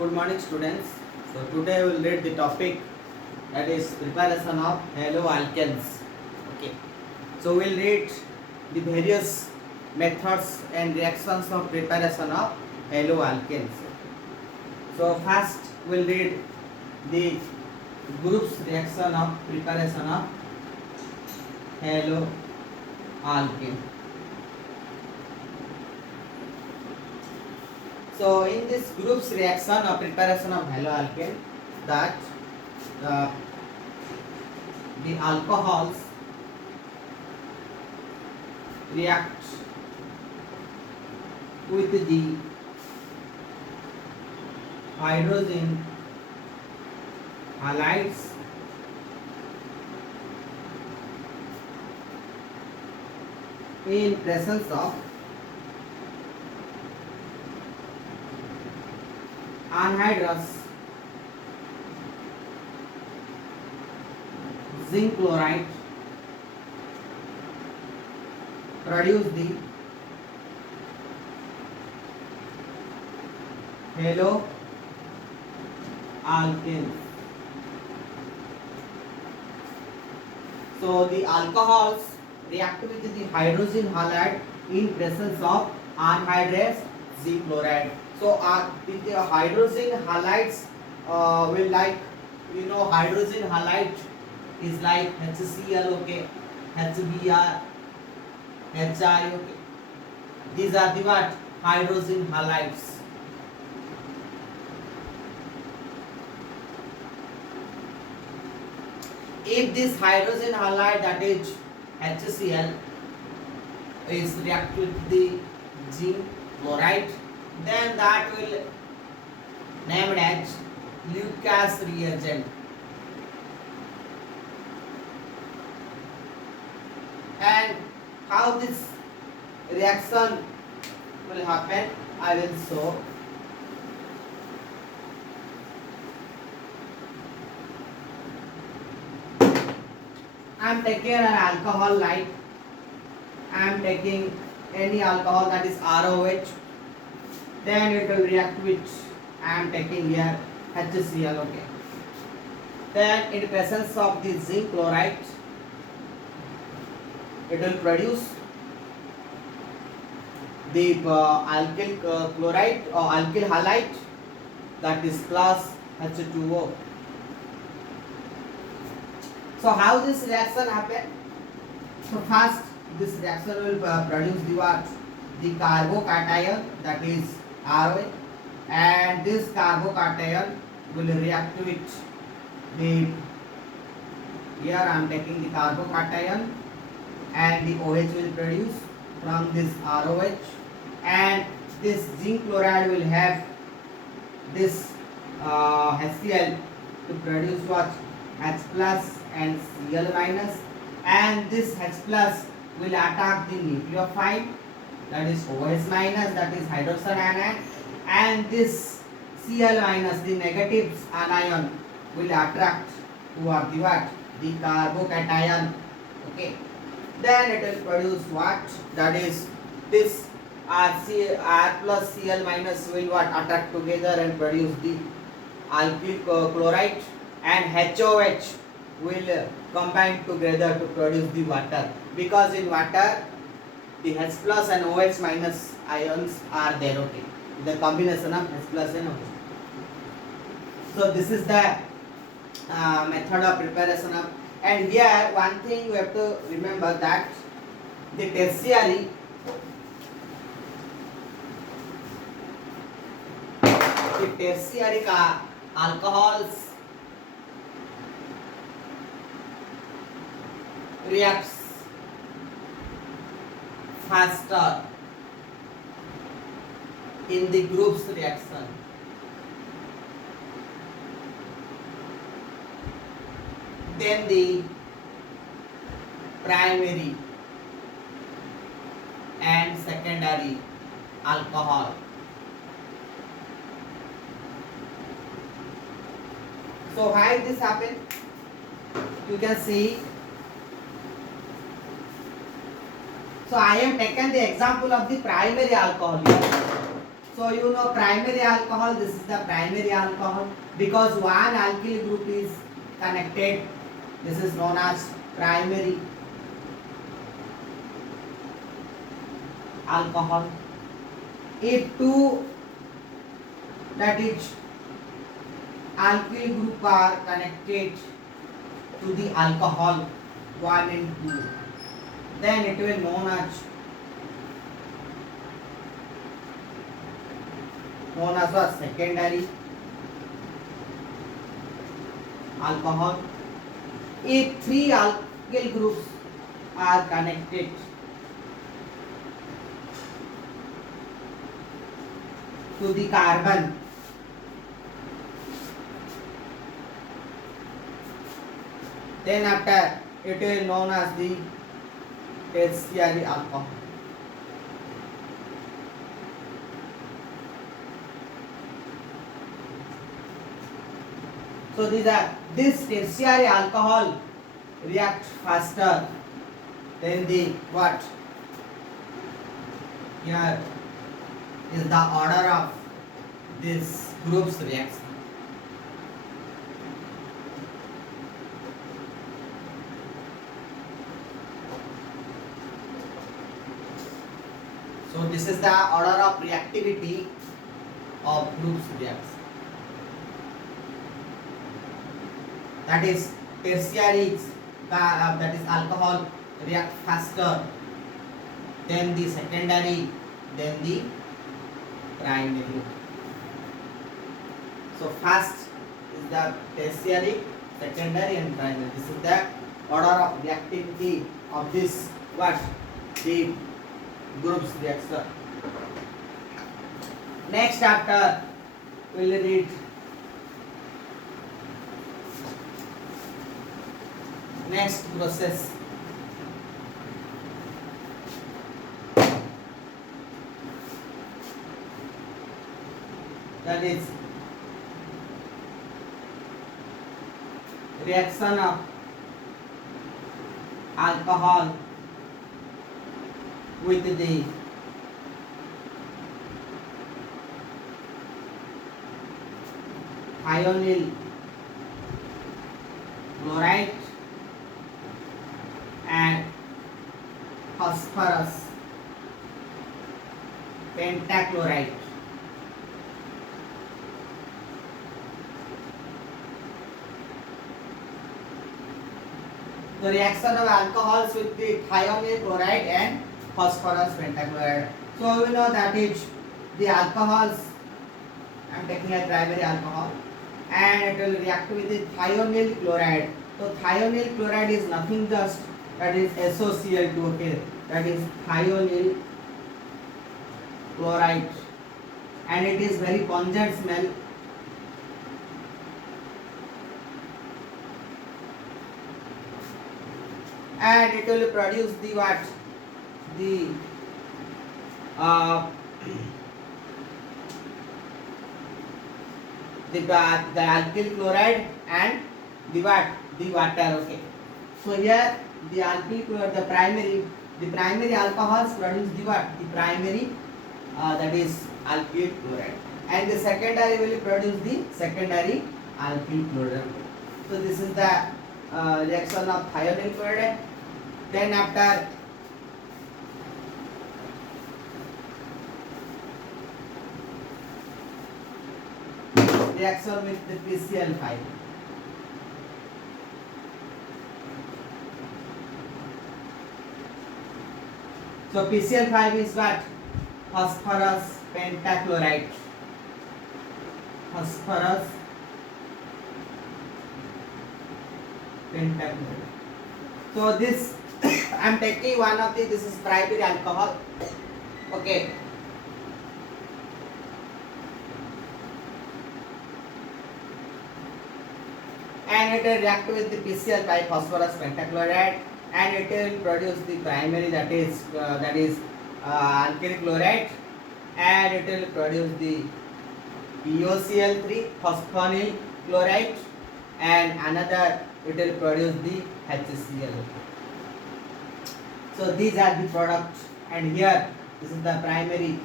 Good morning, students. So today we will read the topic that is preparation of haloalkanes. Okay. So we will read the various methods and reactions of preparation of haloalkanes. So first we will read the group's reaction of preparation of haloalkane. So in this group's reaction of preparation of haloalkane, that uh, the alcohols react with the hydrogen halides in presence of anhydrous zinc chloride produce the haloalkanes. So the alcohols react with the hydrogen halide in presence of anhydrous zinc chloride. So the hydrogen halides will hydrogen halide is like HCl, okay, HBr, HI, okay. These are the what? Hydrogen halides. If this hydrogen halide, that is HCl, is react with the zinc chloride, then that will named as Lucas reagent. And how this reaction will happen, I will show. I am taking an alcohol like I am taking any alcohol, that is ROH, then it will react with I am taking here HCl, okay. Then in presence of the zinc chloride, it will produce the alkyl chloride or alkyl halide, that is plus H2O. So how this reaction happen? So first this reaction will produce the what? The carbocation, that is ROH, and this carbocation will react with the, here I am taking the carbocation, and the OH will produce from this ROH, and this zinc chloride will have this HCl to produce what? H plus and Cl minus, and this H plus will attack the nucleophile, that is OH minus, that is hydrogen anion, and this Cl minus, the negative anion, will attract toward the what? The carbocation, okay. Then it will produce what? That is this R plus Cl minus will what? Attract together and produce the alkyl chloride, and HOH will combine together to produce the water, because in water the H plus and OH minus ions are there, okay, the combination of H plus and OH. So this is the method of preparation of, and here one thing you have to remember, that the tertiary alcohols reacts faster in the group's reaction than the primary and secondary alcohol. So why this happen? You can see. So I have taken the example of the primary alcohol here. So you know primary alcohol, this is the primary alcohol because one alkyl group is connected. This is known as primary alcohol. If two, that is alkyl group are connected to the alcohol 1 and 2, then it will known as a secondary alcohol. If three alkyl groups are connected to the carbon, then after it is known as the tertiary alcohol. So this tertiary alcohol react faster than the what? Here is the order of this group's reaction. So this is the order of reactivity of groups reaction. That is tertiary, that is alcohol react faster than the secondary, than the primary. So first is the tertiary, secondary and primary. This is the order of reactivity of this what? The groups reaction. Next chapter we will read next process. That is reaction of alcohol with the thionyl chloride and phosphorus pentachloride. The reaction of alcohols with the thionyl chloride and phosphorus pentachloride. So we know that is the alcohols. I am taking a primary alcohol and it will react with the thionyl chloride. So thionyl chloride is nothing just that is SOCl2, okay, that is thionyl chloride, and it is very pungent smell. And it will produce the what? The alkyl chloride and the what? The water, okay. So here the alkyl chloride, the primary alcohols produce the what? The primary, that is alkyl chloride, and the secondary will produce the secondary alkyl chloride. So this is the reaction of thionyl chloride. Then after reaction with the PCl5. So PCl5 is what? Phosphorus pentachloride. Phosphorus pentachloride. So this I am taking one of this is primary alcohol. Okay. And it will react with the PCl5 phosphorus pentachloride, and it will produce the primary, that is alkyl chloride, and it will produce the POCl3 phosphonyl chloride, and another it will produce the HCl. So these are the products, and here this is the primary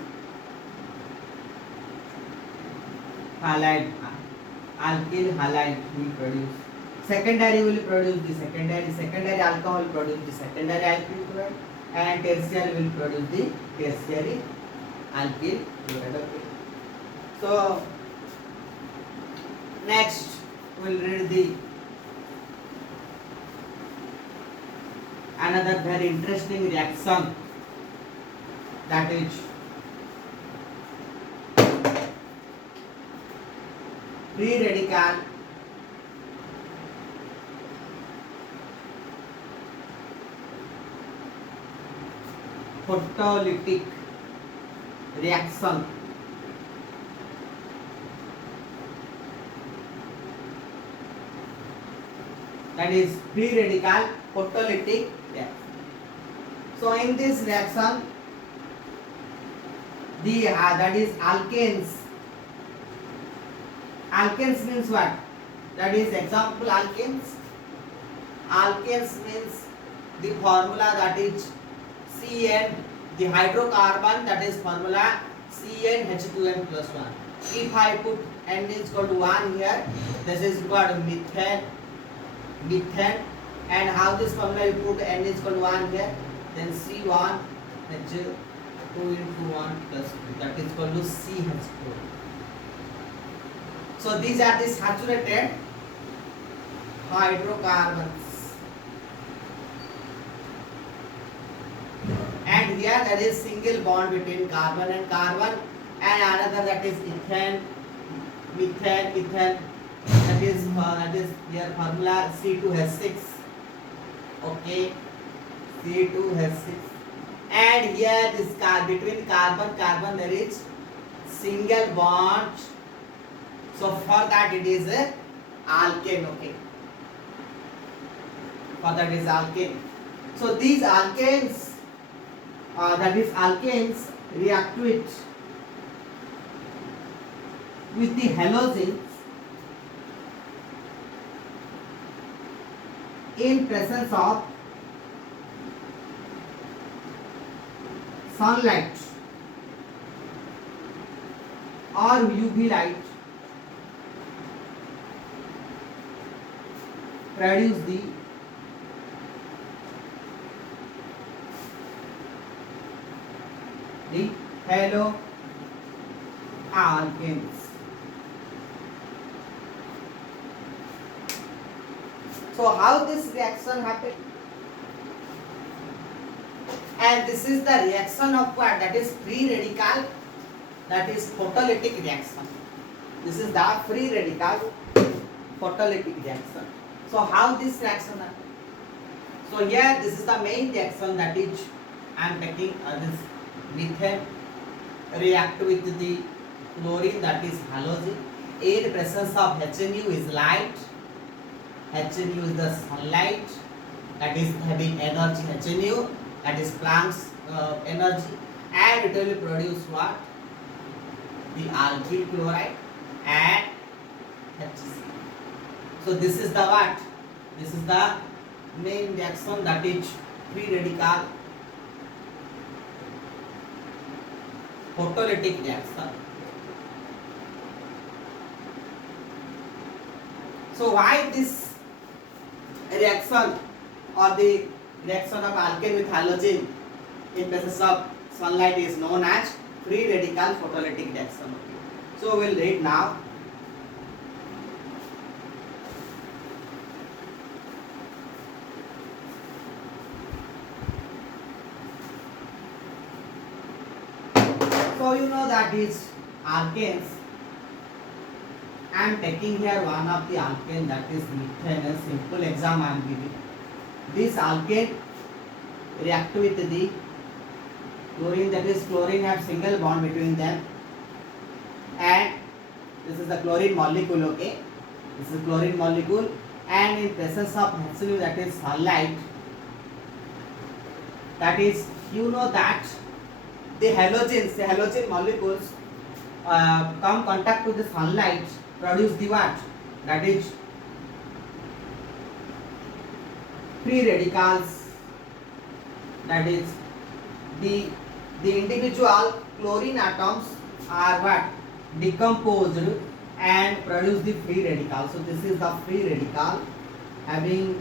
halide, alkyl halide will produce. Secondary will produce the secondary alcohol will produce the secondary alkyl chloride, and tertiary will produce the tertiary alkyl chloride. Okay. So next we'll read the another very interesting reaction, that is free radical photolytic reaction. That is free radical photolytic reaction. So in this reaction, the that is alkanes. Alkanes means what? That is example alkanes. Alkanes means the formula that is CN, the hydrocarbon, that is formula CnH2n plus 1. If I put N is equal to 1 here, this is called methane. And how this formula you put N is equal to 1 here, then C1H2 into 1 plus 2, that is equal to CH4. So these are the saturated hydrocarbons. And here there is single bond between carbon, and another, that is ethane, methane, that is their formula C2H6. Okay, C2H6. And here this between carbon there is single bond. So for that it is a alkane. Okay, for that is alkane. So these alkanes, that is alkanes, react with the halogens in presence of sunlight or UV light, produce the haloalkanes. So how this reaction happened? And this is the reaction of what? That is free radical, that is photolytic reaction. This is the free radical photolytic reaction. So how this reaction happened? So here this is the main reaction, that is I am taking this methane react with the chlorine, that is halogen, in presence of HNU is light. HNU is the sunlight, that is having energy HNU, that is Planck's energy, and it will produce what? The alkyl chloride and HCl. So this is the what? This is the main reaction, that is free radical photolytic reaction. So why this reaction or the reaction of alkane with halogen in presence of sunlight is known as free radical photolytic reaction? So we'll read now. So you know that is alkanes. I am taking here one of the alkane, that is methane. A simple exam I am giving. This alkane react with the chlorine, that is chlorine have single bond between them, and this is the chlorine molecule. Okay, this is chlorine molecule, and in presence of HCl, that is sunlight, that is, you know that the halogen molecules come contact with the sunlight, produce the what? That is free radicals, that is the individual chlorine atoms are what? Decomposed and produce the free radical. So this is the free radical having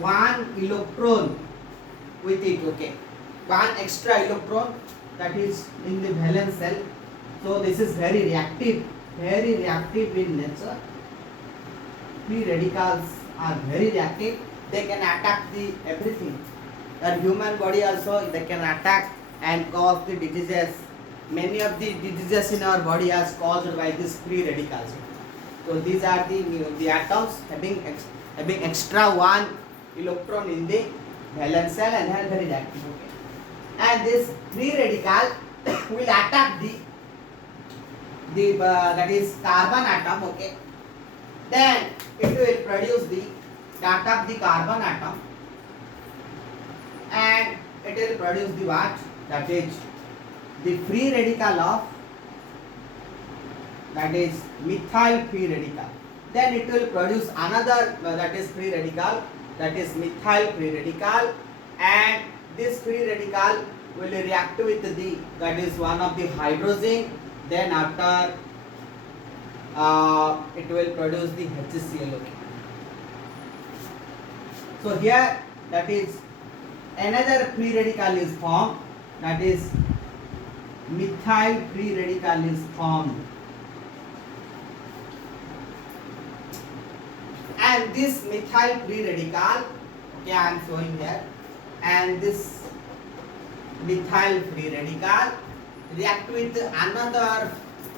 one electron with it, okay, one extra electron that is in the valence shell. So this is very reactive in nature. Free radicals are very reactive. They can attack the everything. The human body also they can attack and cause the diseases. Many of the diseases in our body are caused by these free radicals. So these are the atoms having extra one electron in the valence shell and are very reactive. Okay. And this free radical will attack the that is carbon atom. Okay. Then it will produce the attack the carbon atom and it will produce the what? That is the free radical of that is methyl free radical. Then it will produce another that is free radical, that is methyl free radical, and this free radical will react with the that is one of the hydrogen. Then after it will produce the HCl. Okay. So here that is another free radical is formed, that is methyl free radical is formed. And this methyl free radical, okay, I am showing here, and this methyl free radical react with another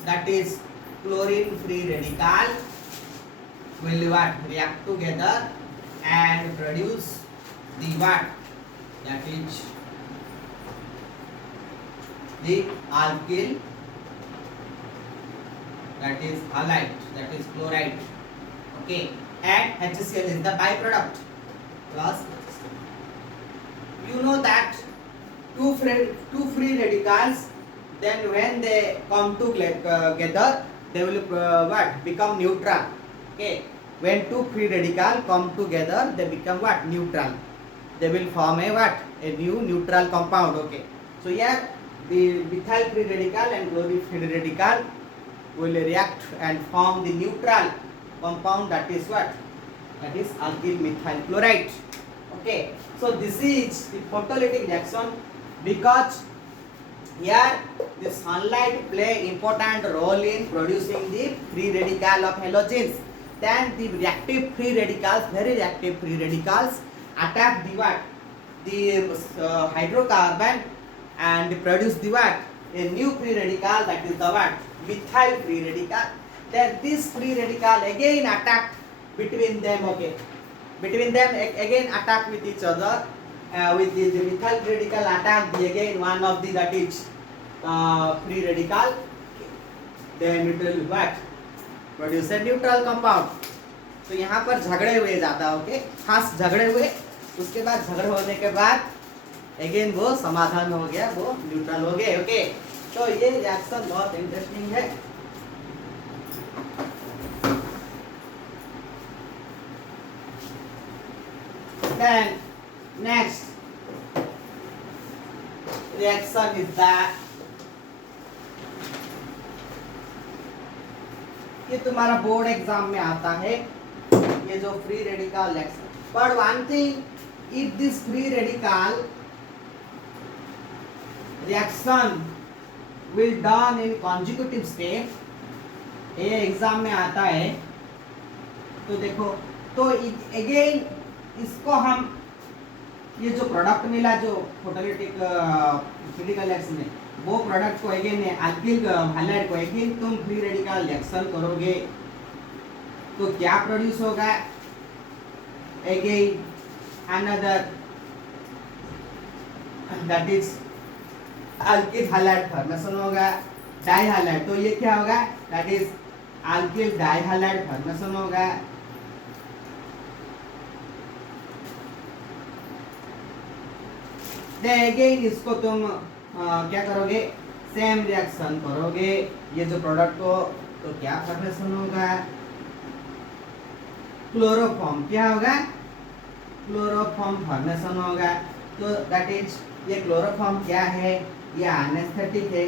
that is chlorine free radical, will what? React together and produce the what? That is the alkyl, that is halide, that is chloride. Okay, and HCl is the byproduct. Plus, you know that two free radicals, then when they come together, they will what? Become neutral. Okay, when two free radicals come together, they become what? Neutral. They will form a what? A new neutral compound. Okay, so here the methyl free radical and chlorine free radical will react and form the neutral compound, that is what? That is alkyl methyl chloride. Okay, so this is the photolytic reaction because here the sunlight play important role in producing the free radical of halogens. Then the reactive free radicals, very reactive free radicals, attack the what? The hydrocarbon and produce the what? A new free radical, that is the what? Methyl free radical. Then this free radical again attack between them. Okay, between them again attack with each other. With the methyl free radical attack the again one of the that is free radical. Then it will what? Produce a neutral compound. तो यहाँ पर झगड़े हुए ज़्यादा, okay, खास झगड़े हुए, उसके बाद झगड़े होने के बाद अगेन वो समाधान हो गया, वो न्यूट्रल हो गए. ओके, तो ये रिएक्शन बहुत इंटरेस्टिंग है. Then next reaction is that ये तुम्हारा बोर्ड एग्जाम में आता है, ये जो free radical reaction. But one thing, if this free radical reaction will done in consecutive step, ये एग्जाम में आता है. तो देखो, तो अगेन इसको हम ये जो प्रोडक्ट मिला जो फोटोलिटिक क्रिटिकल रिएक्शन में, वो प्रोडक्ट को अगेन अल्किल हैलाइड को अगेन तुम फ्री रेडिकल रिएक्शन करोगे तो क्या प्रोड्यूस होगा? Again another that is alkyl halide formation होगा, डाई हैलाइड. तो ये क्या होगा? That is alkyl dihalide formation होगा. अगेन इसको तुम क्या करोगे? सेम रिएक्शन करोगे ये जो प्रोडक्ट को, तो क्या फॉर्मेशन होगा? क्लोरोफॉर्म. क्या होगा? क्लोरोफॉर्म फॉर्मेशन होगा. तो दैट इज ये क्लोरोफॉर्म क्या है? ये एनेस्थेटिक है,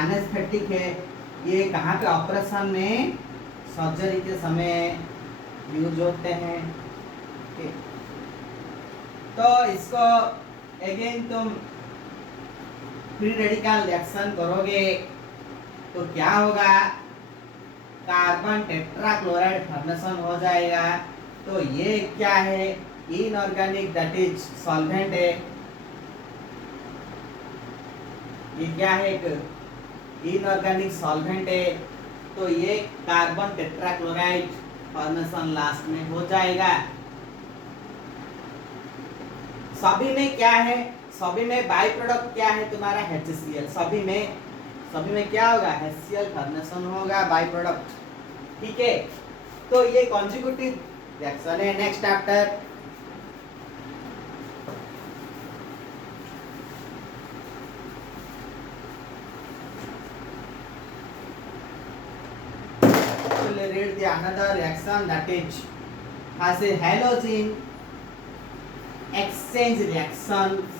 एनेस्थेटिक है. ये कहाँ पे ऑपरेशन में सर्जरी के समय यूज होते हैं। okay. तो इसको अगेन तुम फ्री रेडिकल रिएक्शन करोगे तो क्या होगा, कार्बन टेट्राक्लोराइड फॉर्मेशन हो जाएगा। तो ये क्या है, इनऑर्गेनिक दैट इज सॉल्वेंट है। ये क्या है, एक इनऑर्गेनिक सॉल्वेंट है। तो ये कार्बन टेट्राक्लोराइड फॉर्मेशन लास्ट में हो जाएगा। सभी में क्या है, सभी में बाई प्रोडक्ट क्या है तुम्हारा, HCl। सभी में क्या होगा, HCl फॉर्मेशन होगा बाई प्रोडक्ट। ठीक है, तो ये कॉन्जिक्यूटिव रिएक्शन है। Next after read the another reaction that is has a halogen exchange reactions.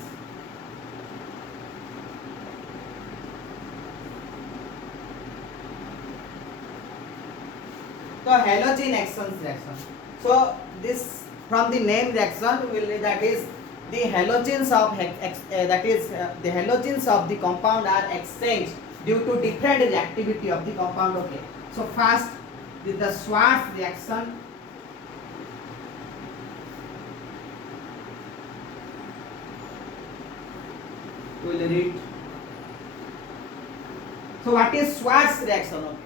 So halogen exchange reaction. So this from the name reaction we will that is the halogens of the halogens of the compound are exchanged due to different reactivity of the compound. Okay. So first with the Schwarz reaction. We will read. So what is Schwarz reaction? Okay.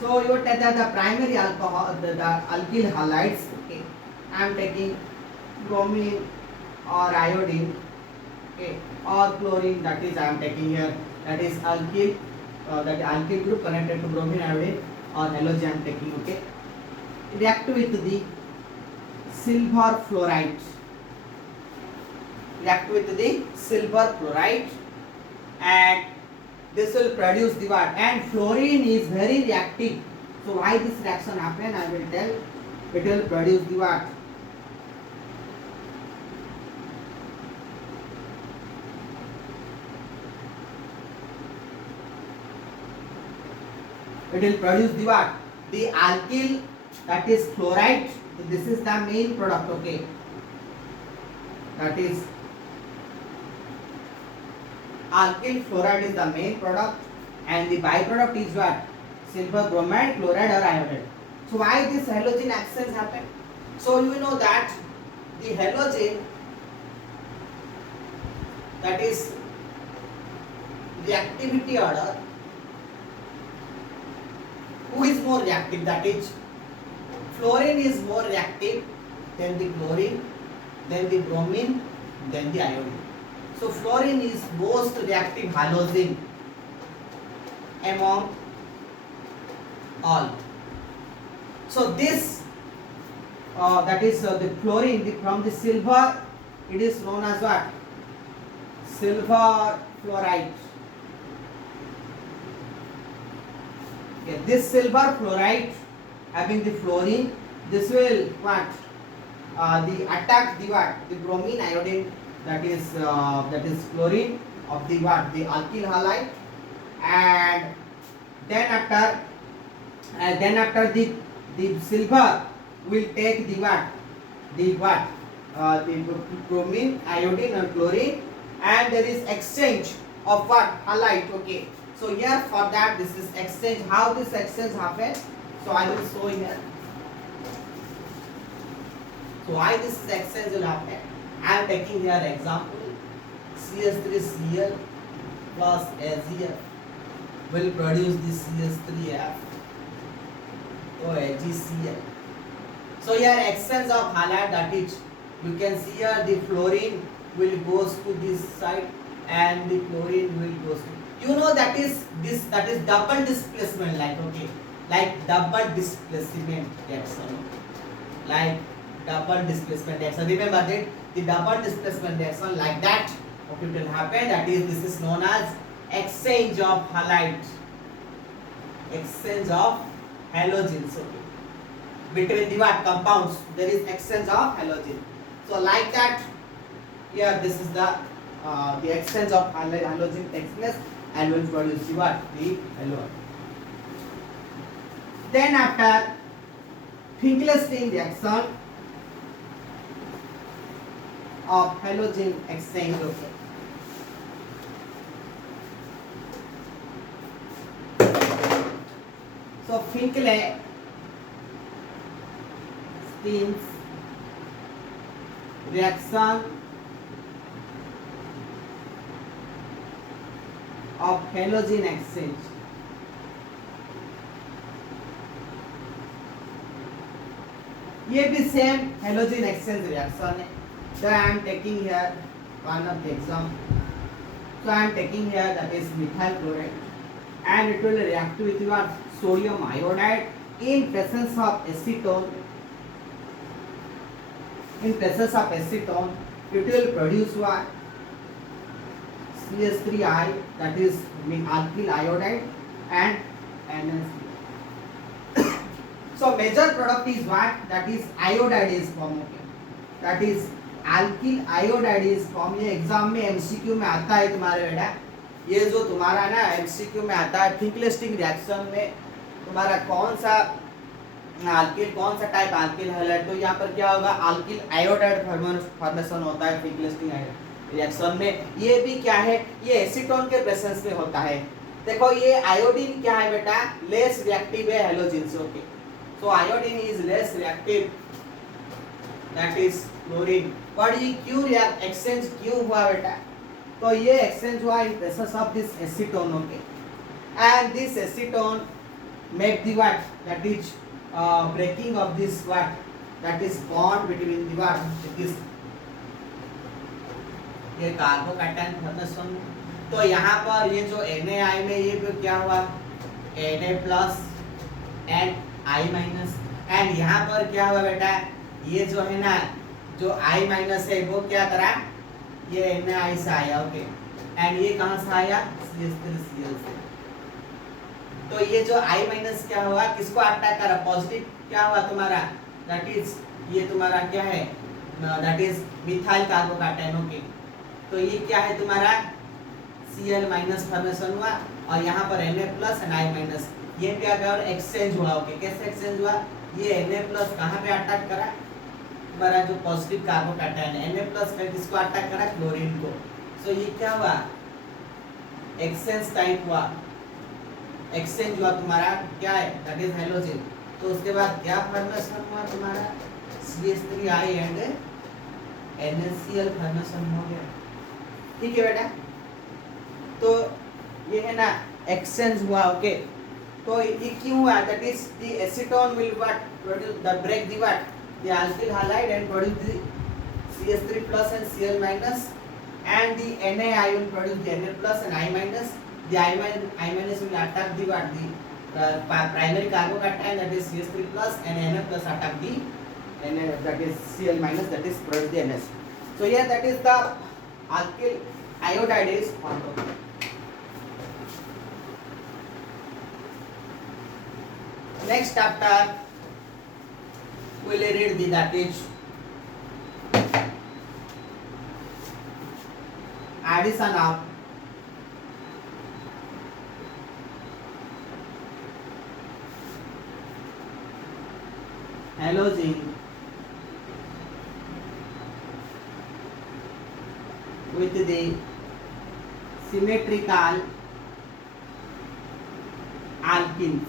So you take the primary alcohol, the alkyl halides. Okay, I am taking bromine or iodine. Okay, or chlorine. That is I am taking here. That is alkyl. That alkyl group connected to bromine, iodine, or halogen I am taking. Okay, react with the silver fluoride. React with the silver fluoride, and this will produce the what? And fluorine is very reactive. So why this reaction happen? I will tell. It will produce the what? It will produce the what? The alkyl, that is fluoride. So this is the main product. Okay. That is alkyl fluoride is the main product, and the byproduct is what? Silver bromide, chloride or iodide. So why this halogen exchange happen? So you know that the halogen, that is reactivity order, who is more reactive? That is fluorine is more reactive than the chlorine, then the bromine, then the iodine. So fluorine is most reactive halogen among all. So this that is the fluorine from the silver, it is known as what? Silver fluoride. Okay, this silver fluoride having the fluorine, this will what? The attack the what? The bromine, iodine, that is fluorine of the what? The alkyl halide, and then after the silver will take the what? The bromine, iodine and chlorine, and there is exchange of what? Halide. Okay. So here for that this is exchange. How this exchange happen? So I will show here. So why this exchange will happen? I am taking here example. CH3Cl plus AgF will produce this CH3F. So AgCl. So here exchange of halide, that is you can see here the fluorine will goes to this side and the chlorine will goes to, you know, that is double displacement, like okay, like double displacement reaction, like double displacement reaction. Remember that the double displacement reaction like that, what it will happen, that is this is known as exchange of halide, exchange of halogens. Okay, between the what? Compounds there is exchange of halogen. So like that, here this is the exchange of halogen takes place. and will produce the what? The halol. Then after Finkelstein reaction of halogen exchange, okay. So Finkelstein's reaction of halogen exchange. ये भी same halogen exchange reaction है. So I am taking here one of the example. So I am taking here that is methyl chloride, and it will react with your sodium iodide in presence of acetone. In presence of acetone, it will produce what? CH3I, that is alkyl iodide, and NS3. So major product is what? That is iodide is formed. Okay. That is alkyl iodide is formed. ये exam में MCQ में आता है तुम्हारे बेटा. ये जो तुम्हारा ना एमसीक्यू में आता है फिंकलेस्टिंग रिएक्शन में तुम्हारा कौन सा अल्किल कौन सा टाइप अल्किल हैलाइड, तो यहाँ पर क्या होगा? अल्किल आयोडाइड फॉर्मेशन होता है फिंकलेस्टिंग रिएक्शन में. ये भी क्या है? ये एसीटोन के प्रेजेंस में होता है. देखो ये आयोडीन क्या है बेटा? लेस रिएक्टिव है हेलोजन से. Okay, so iodine is less reactive, that is chlorine. पर ये क्यों एक्सचेंज क्यों हुआ बेटा? तो ये एक्सचेंज हुआ in presence of this acetone. Okay, and this acetone make the what? That is breaking of this what? That is bond between the what? This ये कार्बोकैटायन फॉर्मेशन. तो यहाँ पर ये जो NaI में ये क्या हुआ? Na plus and I minus, and यहाँ पर क्या हुआ बेटा? ये जो है ना जो I माइनस है वो क्या करा? ये NaI से आया. ओके, एंड ये कहाँ से आया? CH3Cl से. तो ये जो I माइनस क्या हुआ? किसको अटैक करा? पॉजिटिव क्या हुआ तुम्हारा? दैट इज ये तुम्हारा क्या है? That is methyl carbocation. Okay, तो ये क्या है तुम्हारा? Cl माइनस फॉर्मेशन हुआ, और यहाँ पर Na plus and I minus ये क्या कर एक्सचेंज हुआ. ओके, कैसे एक्सचेंज हुआ? ये Na प्लस कहाँ पे अटैक करा? हमारा जो पॉजिटिव कार्बोकैटायन है Na प्लस में किसको अटैक करा? क्लोरीन को. सो ये क्या हुआ? एक्सचेंज टाइप हुआ, एक्सचेंज हुआ तुम्हारा क्या है? That is halogen. तो उसके बाद क्या फॉर्मेशन हुआ तुम्हारा? CH3I एंड NaCl फॉर्मेशन हो गया. ठीक है बेटा, तो ये है ना एक्सचेंज हुआ. ओके, तो ये क्यों हुआ? That is the acetone will what produce the break the what the alkyl halide and produce the CH3 plus and Cl minus, and the NaI will produce the Na plus and I minus. The I minus will attack the what? The primary carbocation, that is CH3 plus, and Na plus attack the Na, that is Cl minus, that is produce the NS. So here that is the alkyl iodide is formed. Next chapter we will read the that is addition of halogen with the symmetrical alkenes.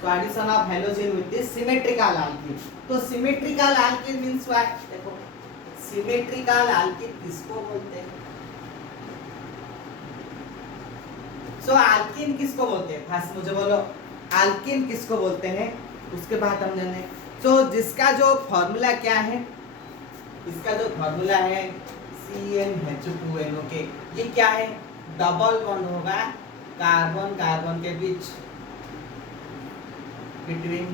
So addition of halogen with this symmetrical alkene. तो symmetrical alkene means what? देखो symmetrical alkene किसको बोलते हैं? So alkene किसको बोलते हैं? First मुझे बोलो alkene किसको बोलते हैं, उसके बाद हम जाने. So जिसका जो फॉर्मूला क्या है? इसका जो फॉर्मूला है CnH2n. ओके, ये क्या है? डबल बॉन्ड होगा कार्बन कार्बन के बीच, between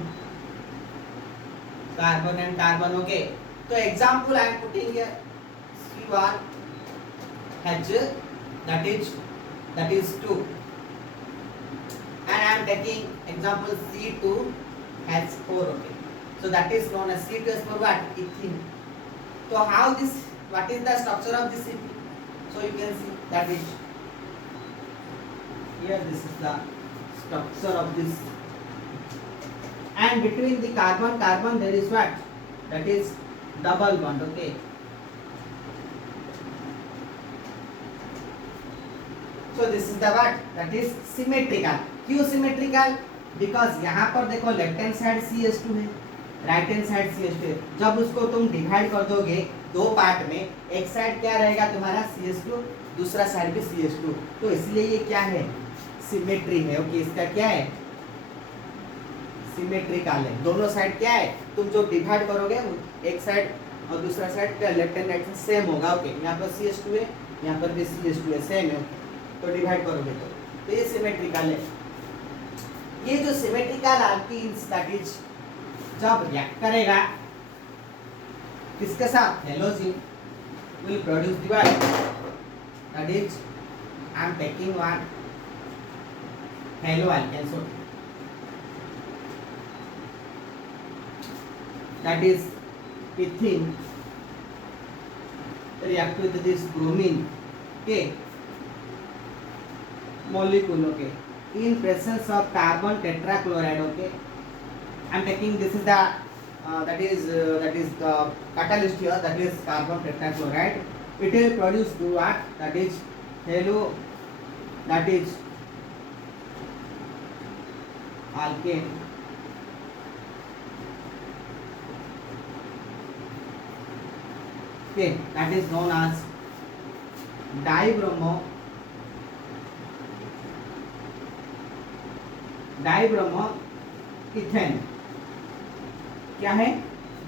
carbon and carbon. Okay, so example I am putting here C1H, that is 2, and I am taking example C2H4. Okay, so So that is known as C2H for what? Ethene. So how this, what is the structure of this ethene? So you can see that is here, this is the structure of this, and between the carbon carbon there is what? That is double bond. Okay, so this is the what? That is symmetrical. क्यों symmetrical? Because यहाँ पर देखो left hand side CH2 है, right hand side CH2 है. जब उसको तुम divide कर दोगे दो पार्ट में, एक साइड क्या रहेगा तुम्हारा CH2, दूसरा साइड भी CH2, तो इसलिए ये क्या है? सिमेट्री है. ओके, इसका क्या है? सिमेट्रिकल है. दोनों साइड क्या है? तुम जो डिवाइड करोगे एक साइड और दूसरा साइड का लेफ्ट हैंड राइट सेम होगा. ओके, यहाँ पर CH2 है, यहाँ पर भी CH2 है, सेम है. तो डिवाइड करोगे तो ये सिमेट्रिकल है. ये जो सिमेट्रिकल अल्कीन्स दैट इज जब रिएक्ट करेगा किसके साथ? Halogen will produce the what? That is, I am taking one haloalkane. So that is ethene react with this bromine. Okay, molecule. Okay, in presence of carbon tetrachloride. Okay, I am taking, this is the that is the catalyst here, that is carbon tetrachloride. It will produce what? That is halo, that is alkane. Okay, that is known as dibromo ethane. क्या है?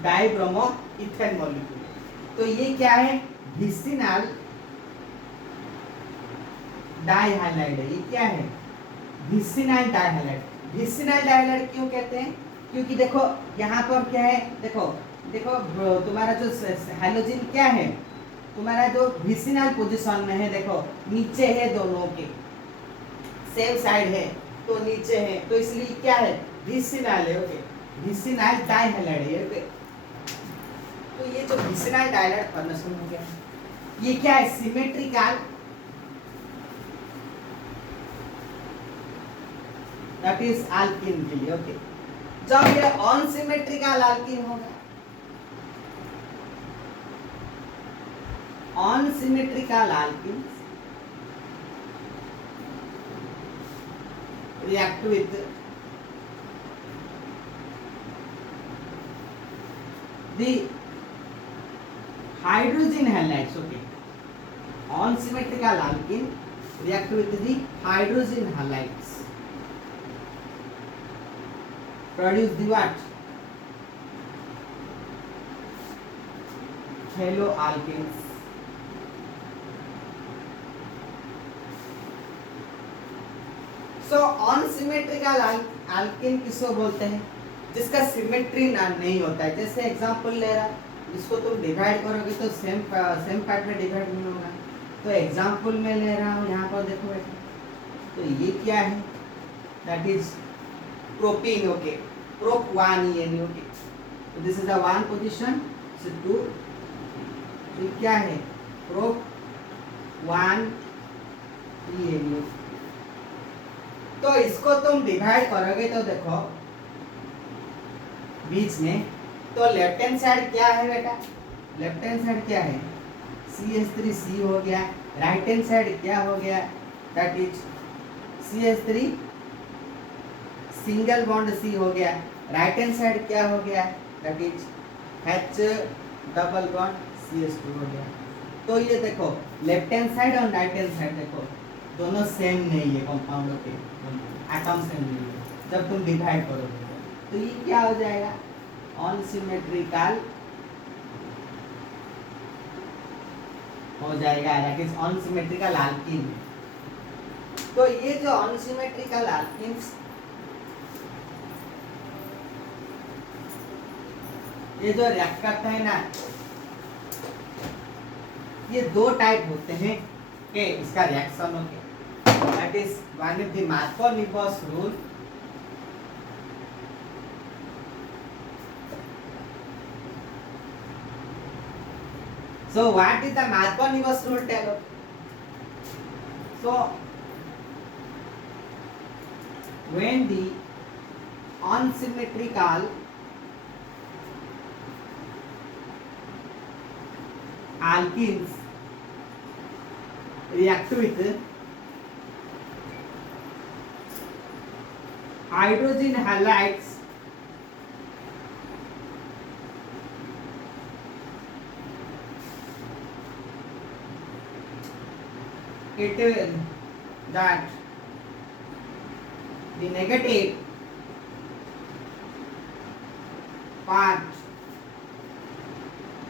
Dibromo ethane molecule. तो ये क्या है? Vicinal डाइहाइलाइड है. ये क्या है? विसिनल डाइहाइलाइड. विसिनल डाइहाइलाइड क्यों कहते हैं? क्योंकि देखो यहाँ पर क्या है, देखो तुम्हारा जो हाइड्रोजन क्या है, तुम्हारा जो विसिनल पोजीशन में है, देखो नीचे है, दोनों के सेम साइड है तो नीचे है, तो इसलिए क्या है? विसिनल है. ओके, विसिनल डाइहाइलाइड है. तो ये जो विसिनल डाइहाइलाइड फॉर्मेशन हो गया, ये क्या है? सिमेट्रिकल, दैट इज अल्कीन के लिए. ओके, जब ये अनसिमेट्रिकल अल्कीन होगा, unsymmetrical alkyne react with the hydrogen halides. Okay, unsymmetrical alkene react with the hydrogen halides, produce the what? Haloalkanes. So unsymmetrical alkyne किसको बोलते हैं? जिसका सिमेट्री नहीं होता है. जैसे एग्जांपल ले रहा, इसको तुम डिवाइड करोगे तो सेम पार्ट में डिवाइड नहीं होगा. तो एग्जांपल में ले रहा हूँ, यहाँ पर देखो बेटा, तो ये क्या है? That is propene. Okay, prop 1 ENE. Okay, तो दिस इज द 1 पोजीशन, सो 2. तो क्या है? Prop 1 ENE. तो इसको तुम डिवाइड करोगे तो देखो बीच में, तो लेफ्ट हैंड साइड क्या है बेटा? लेफ्ट हैंड साइड क्या है? CH3C हो गया. राइट हैंड साइड क्या हो गया? That is CH3 single bond C हो गया. राइट हैंड साइड क्या हो गया? That is H double bond CH2 हो गया. तो ये देखो लेफ्ट हैंड साइड और राइट हैंड साइड देखो दोनों सेम नहीं है, कंपाउंड के एटम सेम नहीं है. जब तुम डिवाइड करोगे तो ये क्या हो जाएगा? अनसिमेट्रिकल हो जाएगा, दैट इज अनसिमेट्रिकल अल्कीन. तो ये जो अनसिमेट्रिकल अल्कीन्स, ये जो रिएक्ट करते हैं ना, ये दो टाइप होते हैं के इसका reaction. Okay, that is one of the Markov-Nichols rule. So what is the Marconi's rule? Tell us. So when the unsymmetrical alkenes react with hydrogen halides, it will that the negative part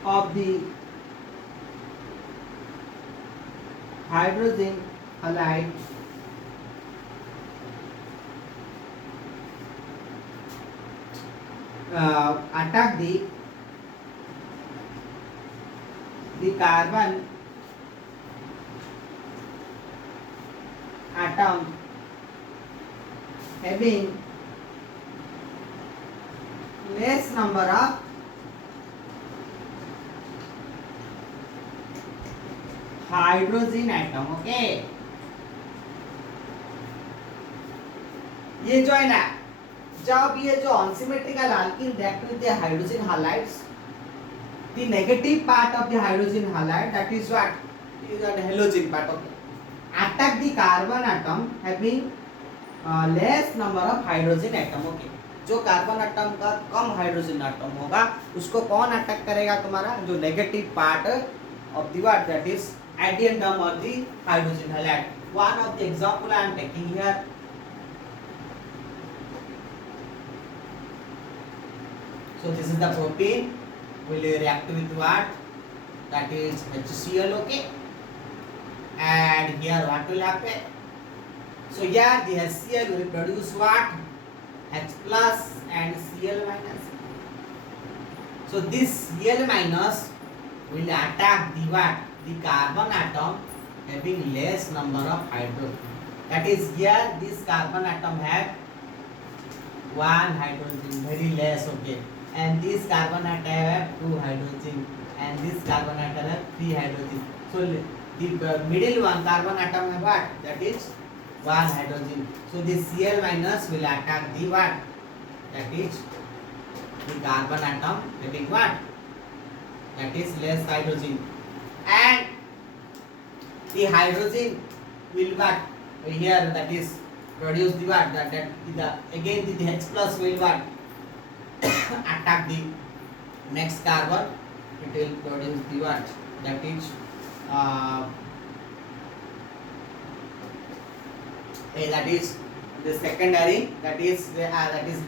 of the hydrogen halide attack the carbon atom having less number of hydrogen atom. Okay, ये जो है ना, जब ये जो unsymmetrical alkene react with the hydrogen halides, the negative part of the hydrogen halide, that is what is the halogen part, okay, attack the carbon atom having less number of hydrogen atom. Okay, जो carbon atom का कम hydrogen atom होगा उसको कौन attack करेगा? तुम्हारा जो negative part of the what, that is addendum or the hydrogen halide. One of the example I am taking here. So this is the propane will react with what, that is HCl. Okay, and here what will happen? So here the HCl will produce what, H plus and Cl minus. So this Cl minus will attack the what, the carbon atom having less number of hydrogen. That is here this carbon atom have one hydrogen, very less. Okay, and this carbon atom have two hydrogen, and this carbon atom have three hydrogen. So the middle one carbon atom have what, that is one hydrogen. So this Cl minus will attack the what, that is the carbon atom having what, that is less hydrogen. And the hydrogen will what, here that is produce the what, that the again the H plus will what attack the next carbon, it will produce the what, that is that is the secondary, that is alkyl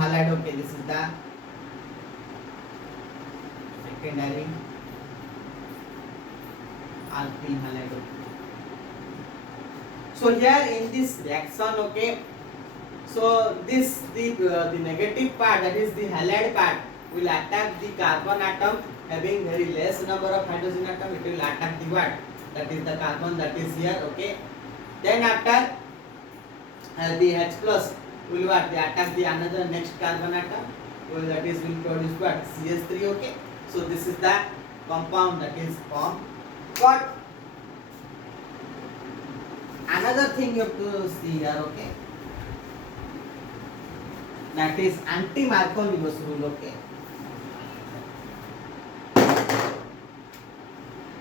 halide. Okay, this is the secondary alkyl halide. So here in this reaction, okay, so this the negative part, that is the halide part, will attack the carbon atom having very less number of hydrogen atom. It will attack the what, that is the carbon that is here. Okay, then after the H plus will what, they attack the another next carbon atom, well, that is will produce what, CH3. Okay, so this is the compound that is formed. But another thing you have to see here, okay, that is anti-Marconi's rule. Okay,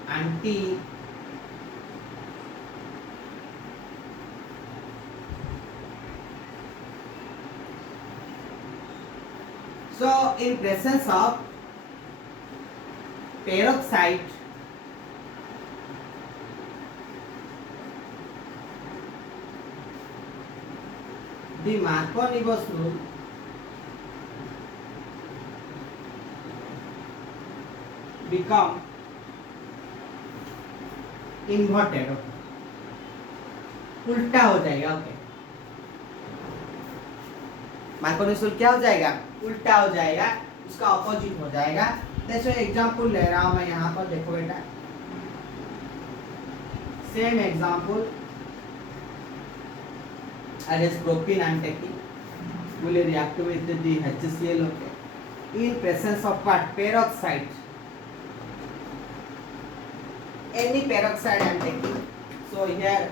anti so in presence of peroxide, the Marconi's rule become inverted. Okay, उल्टा हो जाएगा. Okay, Marconi's rule क्या हो जाएगा, उल्टा हो जाएगा, उसका ऑपोजिट हो जाएगा. जैसे एग्जांपल ले रहा हूं मैं यहाँ पर, देखो बेटा, same example as propane I am taking, will react with the HCl. Okay, in presence of what, peroxide any peroxide I am taking. So here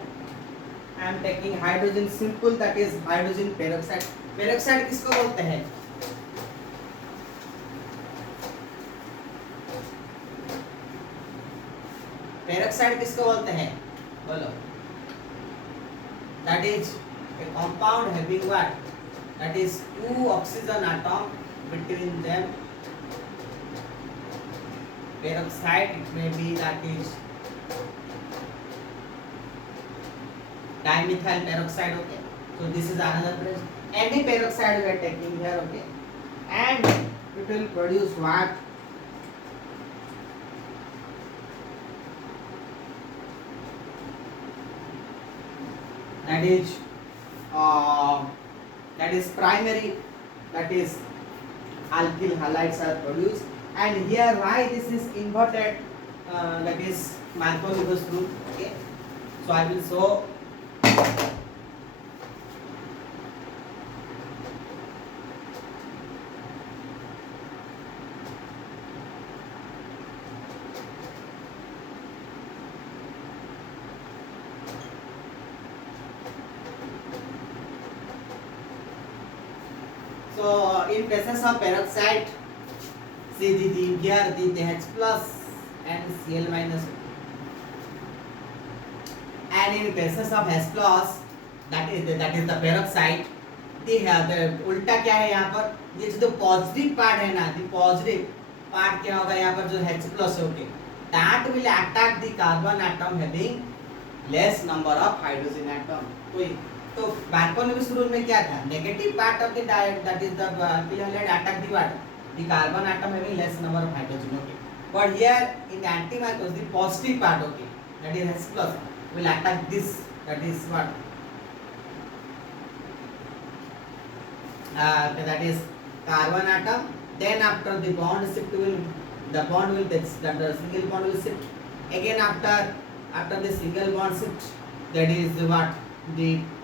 I am taking hydrogen simple, that is hydrogen peroxide. Peroxide किसको बोलते हैं? Peroxide किसको बोलते हैं? बोलो. That is a compound having what? That is two oxygen atom between them. Peroxide, it may be that is dimethyl peroxide. Okay. So this is another place. Any peroxide we are taking here. Okay. And it will produce what? That is primary, that is alkyl halides are produced. And here why this is inverted, that is Marconi's rule. Okay, so I will show. So in presence of peroxide, see here the H plus and Cl minus, and in presence of H plus, that is the peroxide. the उल्टा क्या है यहाँ पर, ये जो positive part है ना, the positive part क्या होगा यहाँ पर जो H plus है, okay, that will attack the carbon atom having less number of hydrogen atom. तो Marconi's rule में क्या था? Negative part of the that is the alkyl halide attack the what? The carbon atom having less number of hydrogen. Okay. But here in the anti-Marconi's, the positive part, okay, that is H plus, will attack this. That is what? That is carbon atom. Then after the bond shift the single bond will shift. Again after the single bond shift, that is what?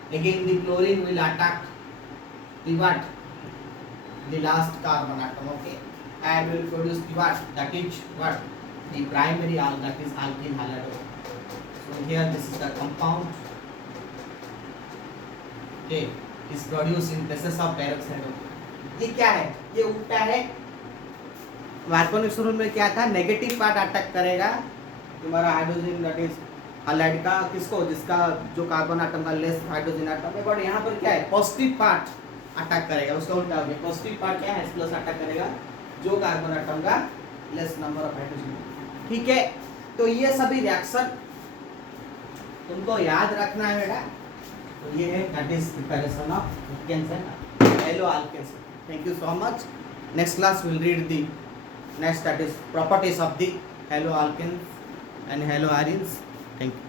Again the chlorine will attack the what? The last carbon atom, okay, and will produce the what? That is what? The primary that is alkyl halide. So here this is the compound, okay, is produced in presence of peroxide. ये क्या है? ये उल्टा है. मार्कोनिस rule में क्या था? Negative part attack करेगा तुम्हारा हाइड्रोजन दैट इज हाइलाइट का, किसको? जिसका जो कार्बन एटम का लेस हाइड्रोजन एटम है. बट यहाँ पर क्या है? पॉजिटिव पार्ट अटैक करेगा, उसका उल्टा हो गया. पॉजिटिव पार्ट क्या है? H प्लस अटैक करेगा जो कार्बन एटम का लेस नंबर ऑफ हाइड्रोजन. ठीक है, तो ये सभी रिएक्शन तुमको याद रखना है बेटा. तो ये है that is preparation of alkenes and haloalkanes. Thank you so much. Next class will read the next that is properties of the haloalkanes and haloarenes. Thank you.